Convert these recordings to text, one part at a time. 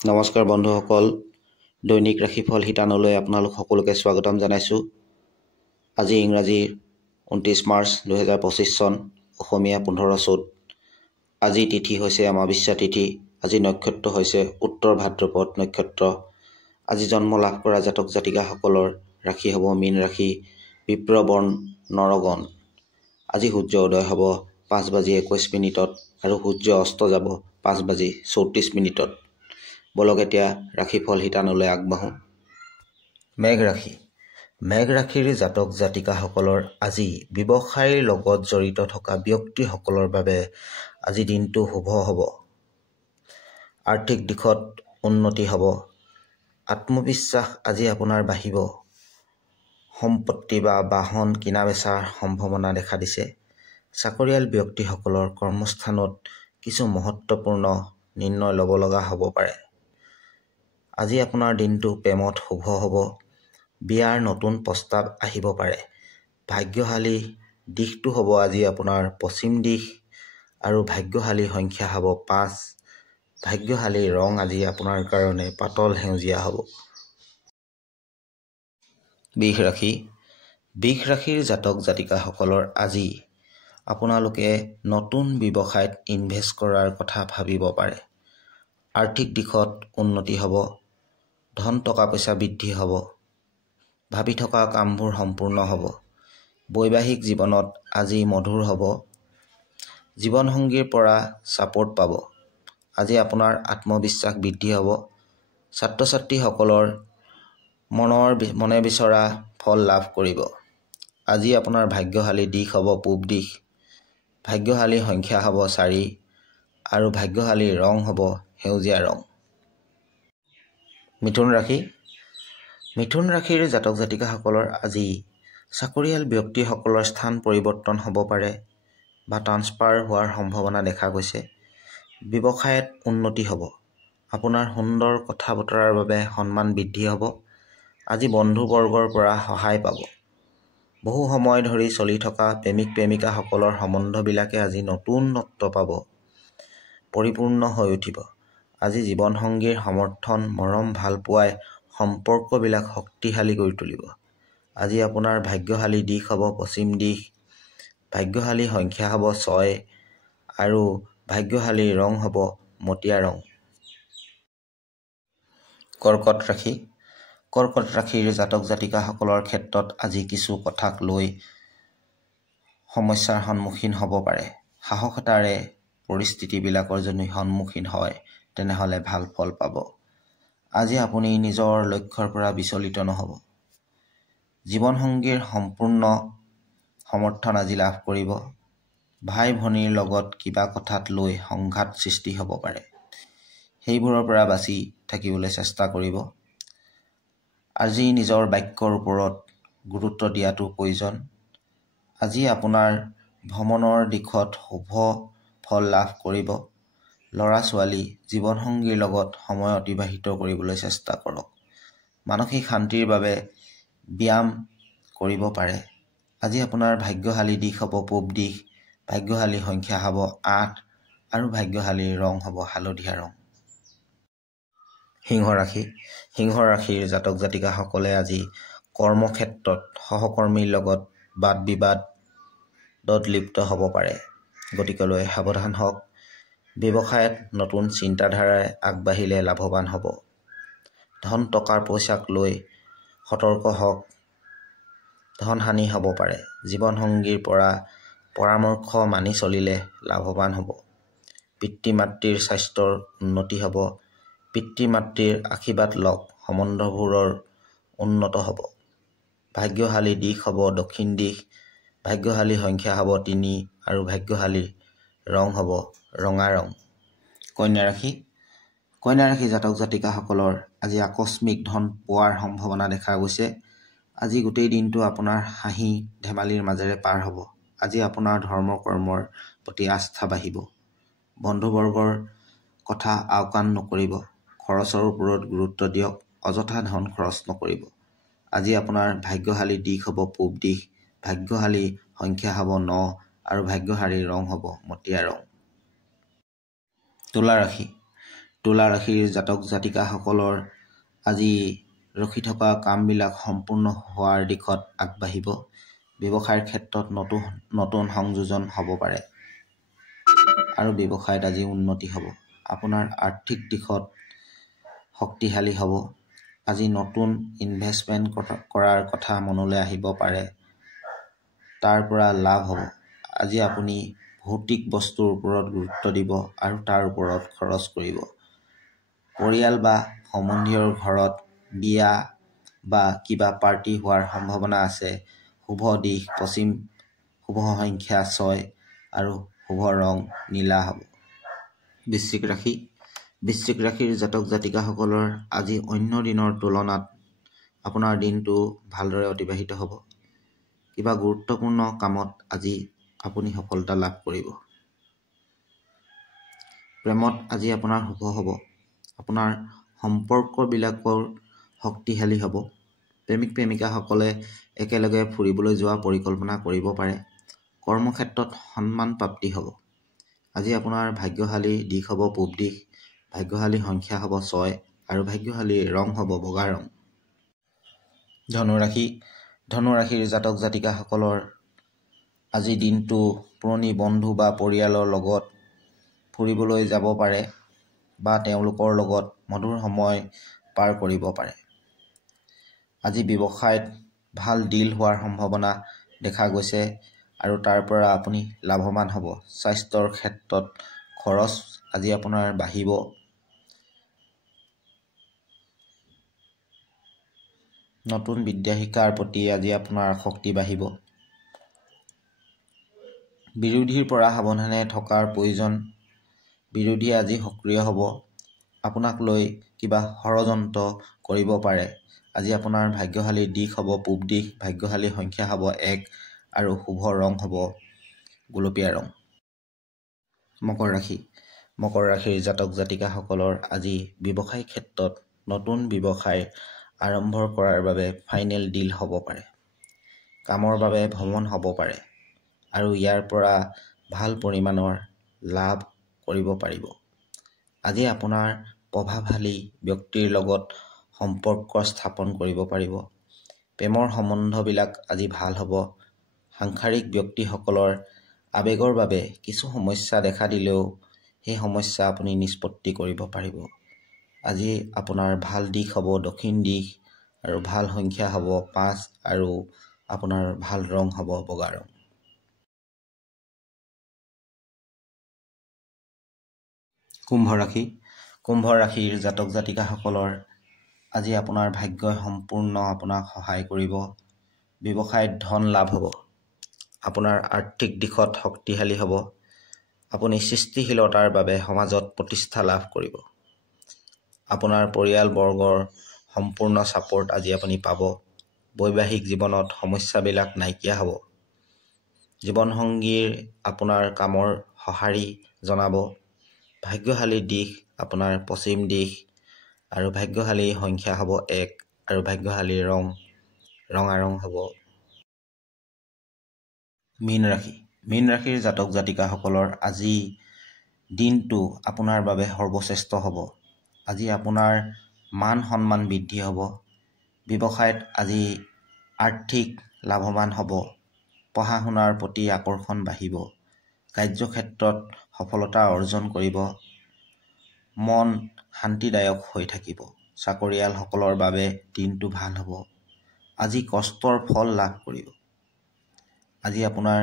নমস্কাৰ বন্ধুসকল, দৈনিক ৰাশিফল শিতানলৈ আপোনালোক সকলোকে স্বাগতম জনাইছোঁ। আজি ইংৰাজী 29 মাৰ্চ 2025 চন, অসমীয়া 15 চ'ত। আজি তিথি হৈছে অমাৱস্যা তিথি। আজি নক্ষত্ৰ হৈছে উত্তৰ ভাদ্ৰপদ নক্ষত্ৰ। আজি জন্ম লাভ কৰা জাতক জাতিকাসকলৰ ৰাশি হ'ব মীন ৰাশি, বিপ্ৰবৰ্ণ নৰগণ। আজি সূৰ্য উদয় হ'ব 5:21 আৰু সূৰ্য অস্ত যাব 5:34। বলক এতিয়া ৰাশিফল শিতানলৈ আগবাঢ়োঁ। মেঘ ৰাশি। মেঘ ৰাশিৰ জাতক জাতিকাসকলৰ আজি ব্যৱসায়ৰ লগত জড়িত থকা ব্যক্তিসকলৰ বাবে আজি দিনটো শুভ হ'ব। আৰ্থিক দিশত উন্নতি হ'ব। আত্মবিশ্বাস আজি আপোনাৰ বাঢ়িব। সম্পত্তি বা বাহন কিনা বেচাৰ সম্ভাৱনা দেখা দিছে। চাকৰিয়াল ব্যক্তিসকলৰ কৰ্মস্থানত কিছু মহত্বপূৰ্ণ নিৰ্ণয় ল'ব লগা হ'ব পাৰে। আজি আপোনাৰ দিনটো প্ৰেমত শুভ হ'ব। বিয়াৰ নতুন প্ৰস্তাৱ আহিব পাৰে। ভাগ্যশালী দিশটো হ'ব আজি আপোনাৰ পশ্চিম দিশ আৰু ভাগ্যশালী সংখ্যা হ'ব 5। ভাগ্যশালী ৰং আজি আপোনাৰ কাৰণে পাতল সেউজীয়া হ'ব। বৃষ ৰাশি। বৃষ ৰাশিৰ জাতক জাতিকাসকলৰ আজি আপোনালোকে নতুন ব্যৱসায়ত ইনভেষ্ট কৰাৰ কথা ভাবিব পাৰে। আৰ্থিক দিশত উন্নতি হ'ব। ধন টকা পইচা বৃদ্ধি হ'ব। ভাবি থকা কামবোৰ সম্পূৰ্ণ হ'ব। বৈবাহিক জীৱনত আজি মধুৰ হ'ব। জীৱনসংগীৰ পৰা ছাপোৰ্ট পাব। আজি আপোনাৰ আত্মবিশ্বাস বৃদ্ধি হ'ব। ছাত্ৰ ছাত্ৰীসকলৰ মনে বিচৰা ফল লাভ কৰিব। আজি আপোনাৰ ভাগ্যশালী দিশ হ'ব পূব দিশ। ভাগ্যশালী সংখ্যা হ'ব 4 আৰু ভাগ্যশালী ৰং হ'ব সেউজীয়া ৰং। মিথুন ৰাশি। মিথুন ৰাশিৰ জাতক জাতিকাসকলৰ আজি চাকৰিয়াল ব্যক্তিসকলৰ স্থান পৰিৱৰ্তন হ'ব পাৰে বা ট্ৰান্সফাৰ হোৱাৰ সম্ভাৱনা দেখা গৈছে। ব্যৱসায়ত উন্নতি হ'ব। আপোনাৰ সুন্দৰ কথা বতৰাৰ বাবে সন্মান বৃদ্ধি হ'ব। আজি বন্ধুবৰ্গৰ পৰা সহায় পাব। বহু সময় ধৰি চলি থকা প্ৰেমিক প্ৰেমিকাসকলৰ সম্বন্ধবিলাকে আজি নতুনত্ব পাব, পৰিপূৰ্ণ হৈ উঠিব। আজি জীৱনসংগীৰ সমৰ্থন, মৰম, ভালপোৱাই সম্পৰ্কবিলাক শক্তিশালী কৰি তুলিব। আজি আপোনাৰ ভাগ্যশালী দিশ হ'ব পশ্চিম দিশ। ভাগ্যশালী সংখ্যা হ'ব 6 আৰু ভাগ্যশালী ৰং হ'ব মটীয়া ৰং। কৰ্কট ৰাশি। কৰ্কট ৰাশিৰ জাতক জাতিকাসকলৰ ক্ষেত্ৰত আজি কিছু কথাক লৈ সমস্যাৰ সন্মুখীন হ'ব পাৰে। সাহসতাৰে পৰিস্থিতিবিলাকৰ যদি সন্মুখীন হয় তেনেহ'লে ভাল ফল পাব। আজি আপুনি নিজৰ লক্ষ্যৰ পৰা বিচলিত নহ'ব। জীৱনসংগীৰ সম্পূৰ্ণ সমৰ্থন আজি লাভ কৰিব। ভাই ভনীৰ লগত কিবা কথাত লৈ সংঘাত সৃষ্টি হ'ব পাৰে। সেইবোৰৰ পৰা বাচি থাকিবলৈ চেষ্টা কৰিব। আজি নিজৰ বাক্যৰ ওপৰত গুৰুত্ব দিয়াটো প্ৰয়োজন। আজি আপোনাৰ ভ্ৰমণৰ দিশত শুভ ফল লাভ কৰিব। ল'ৰা ছোৱালী জীৱনসংগীৰ লগত সময় অতিবাহিত কৰিবলৈ চেষ্টা কৰক। মানসিক শান্তিৰ বাবে ব্যায়াম কৰিব পাৰে। আজি আপোনাৰ ভাগ্যশালী দিশ হ'ব পূব দিশ। ভাগ্যশালী সংখ্যা হ'ব 8 আৰু ভাগ্যশালী ৰং হ'ব হালধীয়া ৰং। সিংহ ৰাশি। সিংহ ৰাশিৰ জাতক জাতিকাসকলে আজি কৰ্মক্ষেত্ৰত সহকৰ্মীৰ লগত বাদ বিবাদত লিপ্ত হ'ব পাৰে। গতিকেলৈ সাৱধান হওক। ব্যৱসায়ত নতুন চিন্তাধাৰাৰে আগবাঢ়িলে লাভৱান হ'ব। ধন টকাৰ পইচাক লৈ সতৰ্ক হওক। ধনহানি হ'ব পাৰে। জীৱনসংগীৰ পৰা পৰামৰ্শ মানি চলিলে লাভৱান হ'ব। পিতৃ মাতৃৰ স্বাস্থ্যৰ উন্নতি হ'ব। পিতৃ মাতৃৰ আশীৰ্বাদ লওক। সম্বন্ধবোৰৰ উন্নত হ'ব। ভাগ্যশালী দিশ হ'ব দক্ষিণ দিশ। ভাগ্যশালী সংখ্যা হ'ব 3 আৰু ভাগ্যশালী ৰং হ'ব ৰঙা ৰং। কন্যা ৰাশি। কন্যা ৰাশি জাতক জাতিকাসকলৰ আজি আকস্মিক ধন পোৱাৰ সম্ভাৱনা দেখা গৈছে। আজি গোটেই দিনটো আপোনাৰ হাঁহি ধেমালিৰ মাজেৰে পাৰ হ'ব। আজি আপোনাৰ ধৰ্ম কৰ্মৰ প্ৰতি আস্থা বাঢ়িব। বন্ধুবৰ্গৰ কথা আওকাণ নকৰিব। খৰচৰ ওপৰত গুৰুত্ব দিয়ক। অযথা ধন খৰচ নকৰিব। আজি আপোনাৰ ভাগ্যশালী দিশ হ'ব পূব দিশ। ভাগ্যশালী সংখ্যা হ'ব 9 আৰু ভাগ্যশালী ৰং হ'ব মটীয়া ৰং। তুলা ৰাশি। তুলা ৰাশিৰ জাতক জাতিকাসকলৰ আজি ৰখি থকা কামবিলাক সম্পূৰ্ণ হোৱাৰ দিশত আগবাঢ়িব। ব্যৱসায়ৰ ক্ষেত্ৰত নতুন সংযোজন হ'ব পাৰে আৰু ব্যৱসায়ত আজি উন্নতি হ'ব। আপোনাৰ আৰ্থিক দিশত শক্তিশালী হ'ব। আজি নতুন ইনভেষ্টমেণ্ট কৰাৰ কথা মনলৈ আহিব পাৰে, তাৰ পৰা লাভ হ'ব। আজি আপুনি ভৌতিক বস্তুৰ ওপৰত গুৰুত্ব দিব আৰু তাৰ ওপৰত খৰচ কৰিব। পৰিয়াল বা সম্বন্ধীয়ৰ ঘৰত বিয়া বা কিবা পাৰ্টি হোৱাৰ সম্ভাৱনা আছে। শুভ দিশ পশ্চিম, শুভ সংখ্যা 6 আৰু শুভ ৰং নীলা হ'ব। বৃশ্চিক ৰাশি। বৃশ্চিক ৰাশিৰ জাতক জাতিকাসকলৰ আজি অন্য দিনৰ তুলনাত আপোনাৰ দিনটো ভালদৰে অতিবাহিত হ'ব। কিবা গুৰুত্বপূৰ্ণ কামত আজি আপুনি সফলতা লাভ কৰিব। প্ৰেমত আজি আপোনাৰ শুভ হ'ব। আপোনাৰ সম্পৰ্কবিলাকৰ শক্তিশালী হ'ব। প্ৰেমিক প্ৰেমিকাসকলে একেলগে ফুৰিবলৈ যোৱা পৰিকল্পনা কৰিব পাৰে। কৰ্মক্ষেত্ৰত সন্মান প্ৰাপ্তি হ'ব। আজি আপোনাৰ ভাগ্যশালী দিশ হ'ব পূব দিশ, ভাগ্যশালী সংখ্যা হ'ব 6 আৰু ভাগ্যশালী ৰং হ'ব বগা ৰং। ধনুৰাশি। ধনুৰাশিৰ জাতক জাতিকাসকলৰ আজি দিনটো পুৰণি বন্ধু বা পৰিয়ালৰ লগত ফুৰিবলৈ যাব পাৰে বা তেওঁলোকৰ লগত মধুৰ সময় পাৰ কৰিব পাৰে। আজি ব্যৱসায়ত ভাল ডিল হোৱাৰ সম্ভাৱনা দেখা গৈছে আৰু তাৰ পৰা আপুনি লাভৱান হ'ব। স্বাস্থ্যৰ ক্ষেত্ৰত খৰচ আজি আপোনাৰ বাঢ়িব। নতুন বিদ্যা শিকাৰ প্ৰতি আজি আপোনাৰ শক্তি বাঢ়িব। বিৰোধীৰ পৰা সাৱধানে থকাৰ প্ৰয়োজন। বিৰোধী আজি সক্ৰিয় হ'ব। আপোনাক লৈ কিবা ষড়যন্ত্ৰ কৰিব পাৰে। আজি আপোনাৰ ভাগ্যশালী দিশ হ'ব পূব দিশ, ভাগ্যশালী সংখ্যা হ'ব 1 আৰু শুভ ৰং হ'ব গুলপীয়া ৰং। মকৰ ৰাশি। মকৰ ৰাশিৰ জাতক জাতিকাসকলৰ আজি ব্যৱসায় ক্ষেত্ৰত নতুন ব্যৱসায় আৰম্ভ কৰাৰ বাবে ফাইনেল ডিল হ'ব পাৰে। কামৰ বাবে ভ্ৰমণ হ'ব পাৰে আৰু ইয়াৰ পৰা ভাল পৰিমাণৰ লাভ কৰিব পাৰিব। আজি আপোনাৰ প্ৰভাৱশালী ব্যক্তিৰ লগত সম্পৰ্ক স্থাপন কৰিব পাৰিব। প্ৰেমৰ সম্বন্ধবিলাক আজি ভাল হ'ব। সাংসাৰিক ব্যক্তিসকলৰ আৱেগৰ বাবে কিছু সমস্যা দেখা দিলেও সেই সমস্যা আপুনি নিষ্পত্তি কৰিব পাৰিব। আজি আপোনাৰ ভাল দিশ হ'ব দক্ষিণ দিশ আৰু ভাল সংখ্যা হ'ব 5 আৰু আপোনাৰ ভাল ৰং হ'ব বগা ৰং। কুম্ভ ৰাশি। কুম্ভ ৰাশিৰ জাতক জাতিকাসকলৰ আজি আপোনাৰ ভাগ্যই সম্পূৰ্ণ আপোনাক সহায় কৰিব। ব্যৱসায়ত ধন লাভ হ'ব। আপোনাৰ আৰ্থিক দিশত শক্তিশালী হ'ব। আপুনি সৃষ্টিশীলতাৰ বাবে সমাজত প্ৰতিষ্ঠা লাভ কৰিব। আপোনাৰ পৰিয়ালবৰ্গৰ সম্পূৰ্ণ ছাপোৰ্ট আজি আপুনি পাব। বৈবাহিক জীৱনত সমস্যাবিলাক নাইকিয়া হ'ব। জীৱনসংগীৰ আপোনাৰ কামৰ সঁহাৰি জনাব। ভাগ্যশালী দিশ আপোনাৰ পশ্চিম দিশ আৰু ভাগ্যশালী সংখ্যা হ'ব 1 আৰু ভাগ্যশালী ৰং ৰঙা ৰং হ'ব। মীন ৰাশি। মীন ৰাশিৰ জাতক জাতিকাসকলৰ আজি দিনটো আপোনাৰ বাবে সৰ্বশ্ৰেষ্ঠ হ'ব। আজি আপোনাৰ মান সন্মান বৃদ্ধি হ'ব। ব্যৱসায়ত আজি আৰ্থিক লাভৱান হ'ব। পঢ়া শুনাৰ প্ৰতি আকৰ্ষণ বাঢ়িব। কাৰ্যক্ষেত্ৰত সফলতা অৰ্জন কৰিব। মন শান্তিদায়ক হৈ থাকিব। চাকৰিয়ালসকলৰ বাবে দিনটো ভাল হ'ব। আজি কষ্টৰ ফল লাভ কৰিব। আজি আপোনাৰ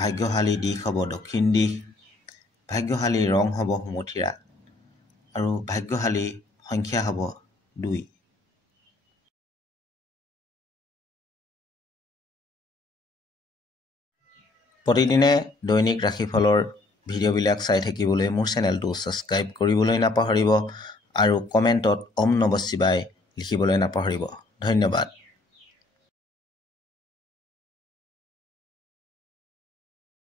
ভাগ্যশালী দিশ হ'ব দক্ষিণ দিশ, ভাগ্যশালী ৰং হ'ব সুমথিৰা আৰু ভাগ্যশালী সংখ্যা হ'ব 2। প্ৰতিদিনে দৈনিক ৰাশিফলৰ ভিডিঅ'বিলাক চাই থাকিবলৈ মোৰ চেনেলটো ছাবস্ক্ৰাইব কৰিবলৈ নাপাহৰিব আৰু কমেণ্টত ওম নমঃ শিৱায় লিখিবলৈ নাপাহৰিব। ধন্যবাদ।